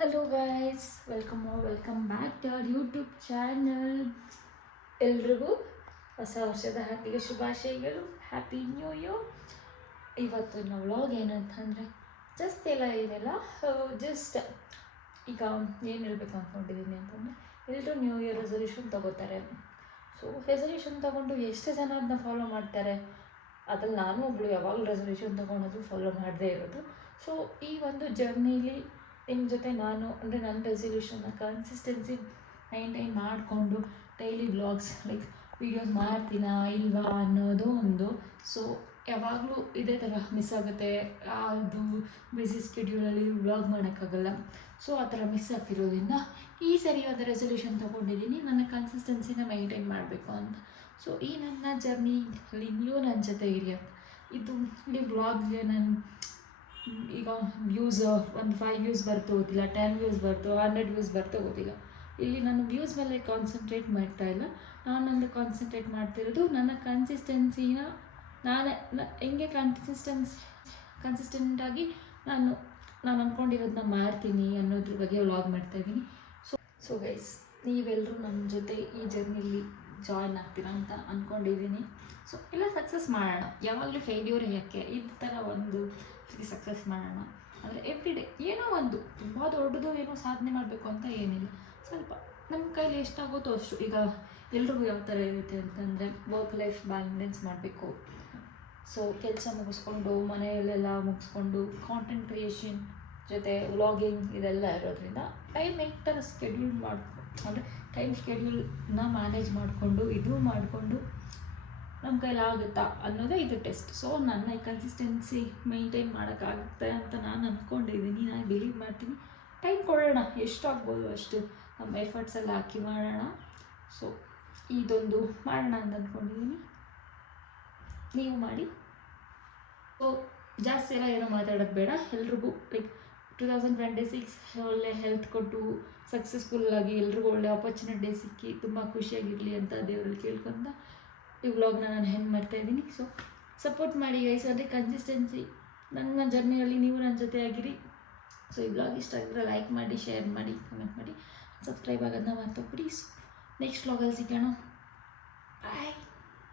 Hello guys, welcome back to our YouTube channel. ಎಲ್ರಿಗೂ ಹೊಸ ವರ್ಷದ ಹಾರ್ದಿಕ ಶುಭಾಶಯಗಳು. Happy new year. ಇವತ್ತಿನ ವ್ಲಾಗ್ ಏನಂತಂದರೆ ಜಸ್ಟ್ ಏನಿಲ್ಲ, ಜಸ್ಟ್ ಈಗ ಏನು ಹೇಳಬೇಕು ಅಂದ್ಕೊಂಡಿದ್ದೀನಿ ಅಂತಂದರೆ, ಎಲ್ಲರೂ ನ್ಯೂ ಇಯರ್ ರೆಸಲ್ಯೂಷನ್ ತೊಗೋತಾರೆ. ಸೊ ರೆಸಲ್ಯೂಷನ್ ತೊಗೊಂಡು ಎಷ್ಟು ಜನ ಅದನ್ನ ಫಾಲೋ ಮಾಡ್ತಾರೆ? ಅದ್ರಲ್ಲಿ ನಾನು ಒಬ್ಬಳು ಯಾವಾಗಲೂ ರೆಸಲ್ಯೂಷನ್ ತೊಗೊಳೋದು ಫಾಲೋ ಮಾಡದೇ ಇರೋದು. ಸೊ ಈ ಒಂದು ಜರ್ನಿಲಿ ನಿಮ್ಮ ಜೊತೆ ನಾನು ಅಂದರೆ ನನ್ನ ರೆಸಲ್ಯೂಷನ್ನ ಕನ್ಸಿಸ್ಟೆನ್ಸಿ ಮೈಂಟೈನ್ ಮಾಡಿಕೊಂಡು ಡೈಲಿ ವ್ಲಾಗ್ಸ್ ಲೈಕ್ ವೀಡಿಯೋಸ್ ಮಾಡ್ತೀನಾ ಇಲ್ವಾ ಅನ್ನೋದು ಒಂದು. ಸೊ ಯಾವಾಗಲೂ ಇದೇ ಥರ ಮಿಸ್ ಆಗುತ್ತೆ, ಅದು ಬ್ಯುಸಿ ಸ್ಕೆಡ್ಯೂಲಲ್ಲಿ ವ್ಲಾಗ್ ಮಾಡೋಕ್ಕಾಗಲ್ಲ. ಸೊ ಆ ಥರ ಮಿಸ್ ಆಗ್ತಿರೋದ್ರಿಂದ ಈ ಸರಿ ಒಂದು ರೆಸಲ್ಯೂಷನ್ ತೊಗೊಂಡಿದ್ದೀನಿ, ನನ್ನ ಕನ್ಸಿಸ್ಟೆನ್ಸಿನ ಮೈಂಟೈನ್ ಮಾಡಬೇಕು ಅಂತ. ಸೊ ಈ ನನ್ನ ಜರ್ನಿಲಿ ನೀವು ನನ್ನ ಜೊತೆ ಇರಿ ಅಂತ. ಇದು ಈ ವ್ಲಾಗ್ಗೆ ನಾನು ಈಗ ವ್ಯೂಸ್ ಒಂದು 5 ವ್ಯೂಸ್ ಬರ್ತೋ ಗೊತ್ತಿಲ್ಲ, 10 ವ್ಯೂಸ್ ಬರ್ತೋ, 100 ವ್ಯೂಸ್ ಬರ್ತೋ ಗೊತ್ತಿಲ್ಲ. ಇಲ್ಲಿ ನಾನು ವ್ಯೂಸ್ ಮೇಲೆ ಕಾನ್ಸಂಟ್ರೇಟ್ ಮಾಡ್ತಾ ಇಲ್ಲ, ನಾನೊಂದು ಕಾನ್ಸಂಟ್ರೇಟ್ ಮಾಡ್ತಿರೋದು ನನ್ನ ಕನ್ಸಿಸ್ಟೆನ್ಸಿನ. ನಾನೇ ಹೆಂಗೆ ಕನ್ಸಿಸ್ಟೆಂಟಾಗಿ ನಾನು ಅಂದ್ಕೊಂಡಿರೋದನ್ನ ಮಾಡ್ತೀನಿ ಅನ್ನೋದ್ರ ಬಗ್ಗೆ ವ್ಲಾಗ್ ಮಾಡ್ತಾಯಿದ್ದೀನಿ. ಸೊ ಗೈಸ್, ನೀವೆಲ್ಲರೂ ನಮ್ಮ ಜೊತೆ ಈ ಜರ್ನಿಲಿ ಜಾಯ್ನ್ ಆಗ್ತೀರಾ ಅಂತ ಅಂದ್ಕೊಂಡಿದ್ದೀನಿ. ಸೊ ಎಲ್ಲ ಸಕ್ಸಸ್ ಮಾಡೋಣ, ಯಾವಾಗಲೂ ಫೇಲ್ಯೂರ್ ಯಾಕೆ, ಈ ಥರ ಒಂದು ಸಕ್ಸಸ್ ಮಾಡೋಣ. ಅಂದರೆ ಎವ್ರಿ ಡೇ ಏನೋ ಒಂದು ತುಂಬ ದೊಡ್ಡದು ಏನೋ ಸಾಧನೆ ಮಾಡಬೇಕು ಅಂತ ಏನಿಲ್ಲ, ಸ್ವಲ್ಪ ನಮ್ಮ ಕೈಲಿ ಎಷ್ಟಾಗುತ್ತೋ ಅಷ್ಟು. ಈಗ ಎಲ್ರಿಗೂ ಯಾವ ಥರ ಇರುತ್ತೆ ಅಂತಂದರೆ, ವರ್ಕ್ ಲೈಫ್ ಬ್ಯಾಲೆನ್ಸ್ ಮಾಡಬೇಕು. ಸೊ ಕೆಲಸ ಮುಗಿಸ್ಕೊಂಡು ಮನೆಯಲ್ಲೆಲ್ಲ ಮುಗಿಸ್ಕೊಂಡು ಕಾಂಟೆಂಟ್ ಕ್ರಿಯೇಷನ್ ಜೊತೆ ವ್ಲಾಗಿಂಗ್ ಇದೆಲ್ಲ ಇರೋದ್ರಿಂದ ಟೈಮ್ ಹೆಂಗೆ ಥರ ಸ್ಕೆಡ್ಯೂಲ್ ಅಂದರೆ ಟೈಮ್ ಶೆಡ್ಯೂಲ್ನ ಮ್ಯಾನೇಜ್ ಮಾಡಿಕೊಂಡು ಇದು ಮಾಡಿಕೊಂಡು ನಮ್ಮ ಕೈಲಾಗುತ್ತಾ ಅನ್ನೋದೇ ಇದು ಟೆಸ್ಟ್. ಸೊ ನನ್ನ ಕನ್ಸಿಸ್ಟೆನ್ಸಿ ಮೈಂಟೈನ್ ಮಾಡೋಕ್ಕಾಗುತ್ತೆ ಅಂತ ನಾನು ಅಂದ್ಕೊಂಡಿದ್ದೀನಿ, ನಾನು ಬಿಲೀವ್ ಮಾಡ್ತೀನಿ. ಟೈಮ್ ಕೊಡೋಣ, ಎಷ್ಟಾಗ್ಬೋದು ಅಷ್ಟು ನಮ್ಮ ಎಫರ್ಟ್ಸ್ ಎಲ್ಲ ಹಾಕಿ ಮಾಡೋಣ. ಸೊ ಇದೊಂದು ಮಾಡೋಣ ಅಂತ ಅಂದ್ಕೊಂಡಿದ್ದೀನಿ, ನೀವು ಮಾಡಿ. ಸೊ ಜಾಸ್ತಿ ಎಲ್ಲ ಏನೋ ಮಾತಾಡೋದು ಬೇಡ, ಎಲ್ರಿಗೂ ಲೈಕ್ 2026 ಒಳ್ಳೆ ಹೆಲ್ತ್ ಕೊಟ್ಟು ಸಕ್ಸಸ್ಫುಲ್ಲಾಗಿ ಎಲ್ರಿಗೂ ಒಳ್ಳೆ ಆಪರ್ಚುನಿಟಿ ಸಿಕ್ಕಿ ತುಂಬ ಖುಷಿಯಾಗಿರಲಿ ಅಂತ ದೇವರಲ್ಲಿ ಕೇಳ್ಕೊಂತ ಈ ವ್ಲಾಗ್ನ ನಾನು ಹೆಂಗೆ ಮಾಡ್ತಾಯಿದ್ದೀನಿ. ಸೊ ಸಪೋರ್ಟ್ ಮಾಡಿ ಗೈಸ್, ಅಂದರೆ ಕನ್ಸಿಸ್ಟೆನ್ಸಿ ನನ್ನ ಜರ್ನಿಯಲ್ಲಿ ನೀವು ನನ್ನ ಜೊತೆ ಆಗಿರಿ. ಸೊ ಈ ವ್ಲಾಗ್ ಇಷ್ಟ ಆಗಿದ್ರೆ ಲೈಕ್ ಮಾಡಿ, ಶೇರ್ ಮಾಡಿ, ಕಮೆಂಟ್ ಮಾಡಿ, ಸಬ್ಸ್ಕ್ರೈಬ್ ಆಗೋದನ್ನ ಮರ್ತೋಗ್ಬಿಡಿ. ನೆಕ್ಸ್ಟ್ ವ್ಲಾಗಲ್ಲಿ ಸಿಗೋಣ. ಬಾಯ್.